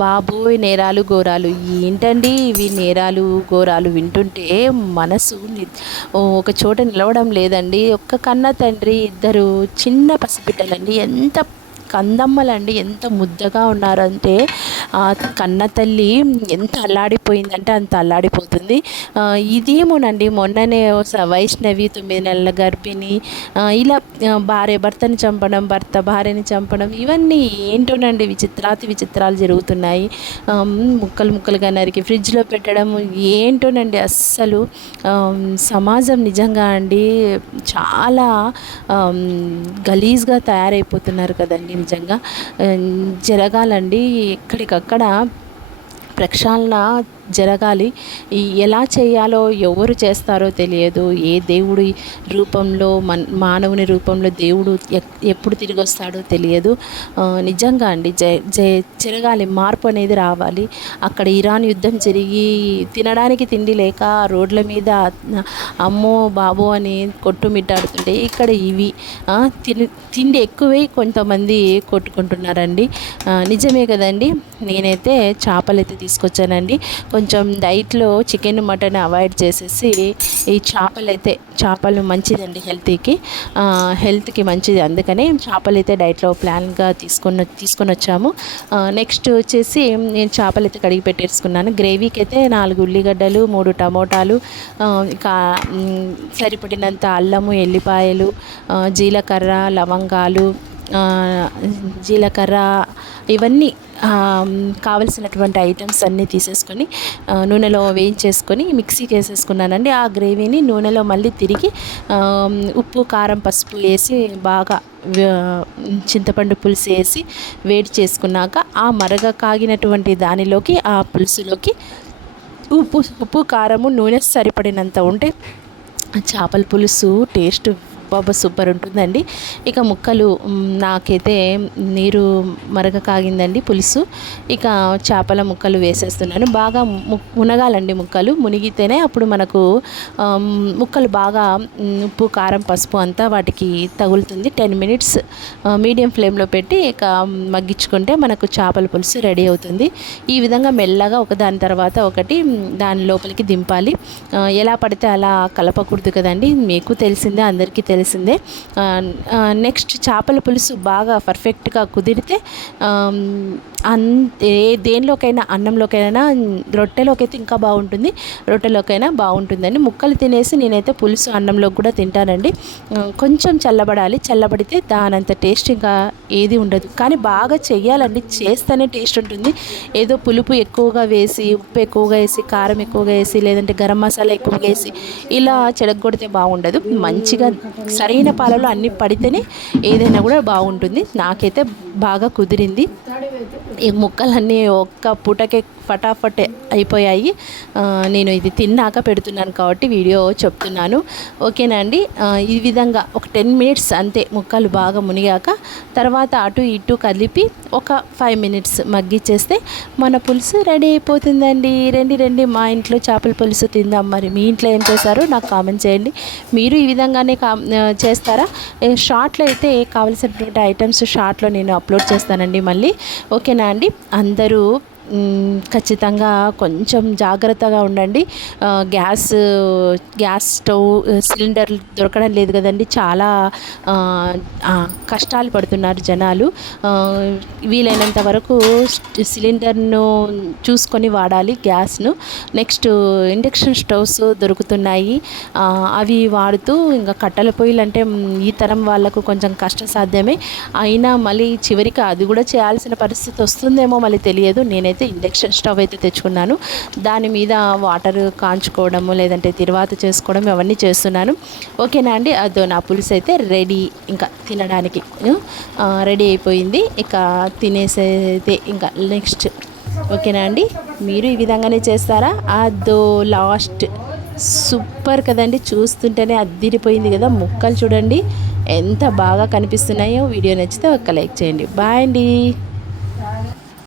బాబోయ్! నేరాలు ఘోరాలు ఏంటండి ఇవి నేరాలు ఘోరాలు వింటుంటే మనసు ఒక చోట నిలవడం లేదండి. ఒక్క కన్న తండ్రి, ఇద్దరు చిన్న పసిబిడ్డలండి. ఎంత కందమ్మలండి, ఎంత ముద్దగా ఉన్నారంటే కన్న తల్లి ఎంత అల్లాడిపోయిందంటే అంత అల్లాడిపోతుంది. ఇదేమోనండి మొన్ననే వైష్ణవి 9 నెలల గర్భిణి, ఇలా భర్తని చంపడం, భర్త భార్యని చంపడం, ఇవన్నీ ఏంటోనండి విచిత్రాతి విచిత్రాలు జరుగుతున్నాయి. ముక్కలు ముక్కలుగా నరికి ఫ్రిడ్జ్లో పెట్టడం ఏంటోనండి అస్సలు. సమాజం నిజంగా అండి చాలా గలీజ్గా తయారైపోతున్నారు కదండి. నిజంగా జరగాలండి, ఎక్కడికక్కడ ప్రక్షాళన జరగాలి. ఎలా చేయాలో ఎవరు చేస్తారో తెలియదు. ఏ దేవుడి రూపంలో మానవుని రూపంలో దేవుడు ఎప్పుడు తిరిగి వస్తాడో తెలియదు. నిజంగా అండి జరగాలి, మార్పు అనేది రావాలి. అక్కడ ఇరాన్ యుద్ధం జరిగి తినడానికి తిండి లేక రోడ్ల మీద అమ్మో బాబో అని కొట్టుమిట్టాడుతుంటే ఇక్కడ ఇవి తిండి ఎక్కువై కొంతమంది కొట్టుకుంటున్నారండి. నిజమే కదండి. నేనైతే చేపలు అయితే తీసుకొచ్చానండి. కొంచెం డైట్లో చికెన్ మటన్ అవాయిడ్ చేసేసి ఈ చేపలు మంచిదండి హెల్త్కి మంచిది. అందుకని చేపలు అయితే డైట్లో ప్లాన్గా తీసుకొని వచ్చాము. నెక్స్ట్ వచ్చేసి నేను చేపలు అయితే కడిగి పెట్టేసుకున్నాను. గ్రేవీకి అయితే 4 ఉల్లిగడ్డలు, 3 టమోటాలు, ఇంకా సరిపడినంత అల్లము, ఎల్లిపాయలు, జీలకర్ర, లవంగాలు, ఇవన్నీ కావలసినటువంటి ఐటమ్స్ అన్నీ తీసేసుకొని నూనెలో వేయించేసుకొని మిక్సీకి వేసేసుకున్నానండి. ఆ గ్రేవీని నూనెలో మళ్ళీ తిరిగి ఉప్పు, కారం, పసుపు వేసి బాగా చింతపండు పులుసు వేసి వేడి చేసుకున్నాక ఆ కాగినటువంటి దానిలోకి, ఆ పులుసులోకి ఉప్పు కారము నూనె సరిపడినంత ఉంటే చేపల పులుసు టేస్ట్ బాబా సూపర్ ఉంటుందండి. ఇక ముక్కలు నాకైతే నీరు కాగిందండి పులుసు. ఇక చేపల ముక్కలు వేసేస్తున్నాను. బాగా మునగాలండి ముక్కలు. మునిగితేనే అప్పుడు మనకు ముక్కలు బాగా ఉప్పు, కారం, పసుపు అంతా వాటికి తగులుతుంది. 10 మినిట్స్ మీడియం ఫ్లేమ్లో పెట్టి ఇక మగ్గించుకుంటే మనకు చేపల పులుసు రెడీ అవుతుంది. ఈ విధంగా మెల్లగా ఒకదాని తర్వాత ఒకటి దాని లోపలికి దింపాలి. ఎలా పడితే అలా కలపకూడదు కదండి. మీకు తెలిసిందే, అందరికీ తెలిసిందే. నెక్స్ట్ చేపల పులుసు బాగా పర్ఫెక్ట్గా కుదిరితే దేనిలోకైనా, అన్నంలోకైనా, రొట్టెలోకి అయితే ఇంకా బాగుంటుంది, రొట్టెలోకైనా బాగుంటుందండి. ముక్కలు తినేసి నేనైతే పులుసు అన్నంలోకి కూడా తింటానండి. కొంచెం చల్లబడితే దానంత టేస్ట్ ఇంకా ఏది ఉండదు. కానీ బాగా చెయ్యాలండి, చేస్తేనే టేస్ట్ ఉంటుంది. ఏదో పులుపు ఎక్కువగా వేసి, ఉప్పు ఎక్కువగా వేసి, కారం ఎక్కువగా వేసి, లేదంటే గరం మసాలా ఎక్కువగా వేసి ఇలా చెడగొడితే బాగుండదు. మంచిగా సరైన పాలలో అన్నీ పడితేనే ఏదైనా కూడా బాగుంటుంది. నాకైతే బాగా కుదిరింది. ఈ ముక్కలన్నీ ఒక్క పూటకే ఫటాఫట్ అయిపోయాయి. నేను ఇది తిన్నాక పెడుతున్నాను కాబట్టి వీడియో చెప్తున్నాను. ఓకేనా అండి. ఈ విధంగా ఒక 10 మినిట్స్ అంతే ముక్కలు బాగా మునిగాక తర్వాత అటు ఇటు కలిపి ఒక 5 మినిట్స్ మగ్గిచ్చేస్తే మన పులుసు రెడీ అయిపోతుందండి. రండి మా ఇంట్లో చేపల పులుసు తిందాం. మరి మీ ఇంట్లో ఏం చేశారో నాకు కామెంట్ చేయండి. మీరు ఈ విధంగానే చేస్తారా? షార్ట్లో అయితే కావలసినటువంటి ఐటమ్స్ షార్ట్లో నేను అప్లోడ్ చేస్తానండి మళ్ళీ. ఓకేనా అండి. అందరూ ఖచ్చితంగా కొంచెం జాగ్రత్తగా ఉండండి. గ్యాస్ స్టవ్ సిలిండర్ దొరకడం లేదు కదండి. చాలా కష్టాలు పడుతున్నారు జనాలు. వీలైనంత వరకు సిలిండర్ను చూసుకొని వాడాలి, గ్యాస్ను. నెక్స్ట్ ఇండక్షన్ స్టవ్స్ దొరుకుతున్నాయి, అవి వాడుతూ ఇంకా కట్టెల పొయ్యిలు అంటే ఈ తరం వాళ్ళకు కొంచెం కష్టసాధ్యమే. అయినా మళ్ళీ చివరికి అది కూడా చేయాల్సిన పరిస్థితి వస్తుందేమో మళ్ళీ తెలియదు. నేనైతే ఇండక్షన్ స్టవ్ అయితే తెచ్చుకున్నాను. దాని మీద వాటర్ కాంచుకోవడము, లేదంటే తిరువాత చేసుకోవడం, అవన్నీ చేస్తున్నాను. ఓకేనా అండి. అదో నా పులుసు అయితే రెడీ, ఇంకా తినడానికి రెడీ అయిపోయింది. ఇక తినేసేదే ఇంకా నెక్స్ట్. ఓకేనా అండి. మీరు ఈ విధంగానే చేస్తారా? అదో లాస్ట్ సూపర్ కదండి. చూస్తుంటేనే అద్దిరిపోయింది కదా. ముక్కలు చూడండి ఎంత బాగా కనిపిస్తున్నాయో. వీడియో నచ్చితే ఒక లైక్ చేయండి. బాయ్ అండి.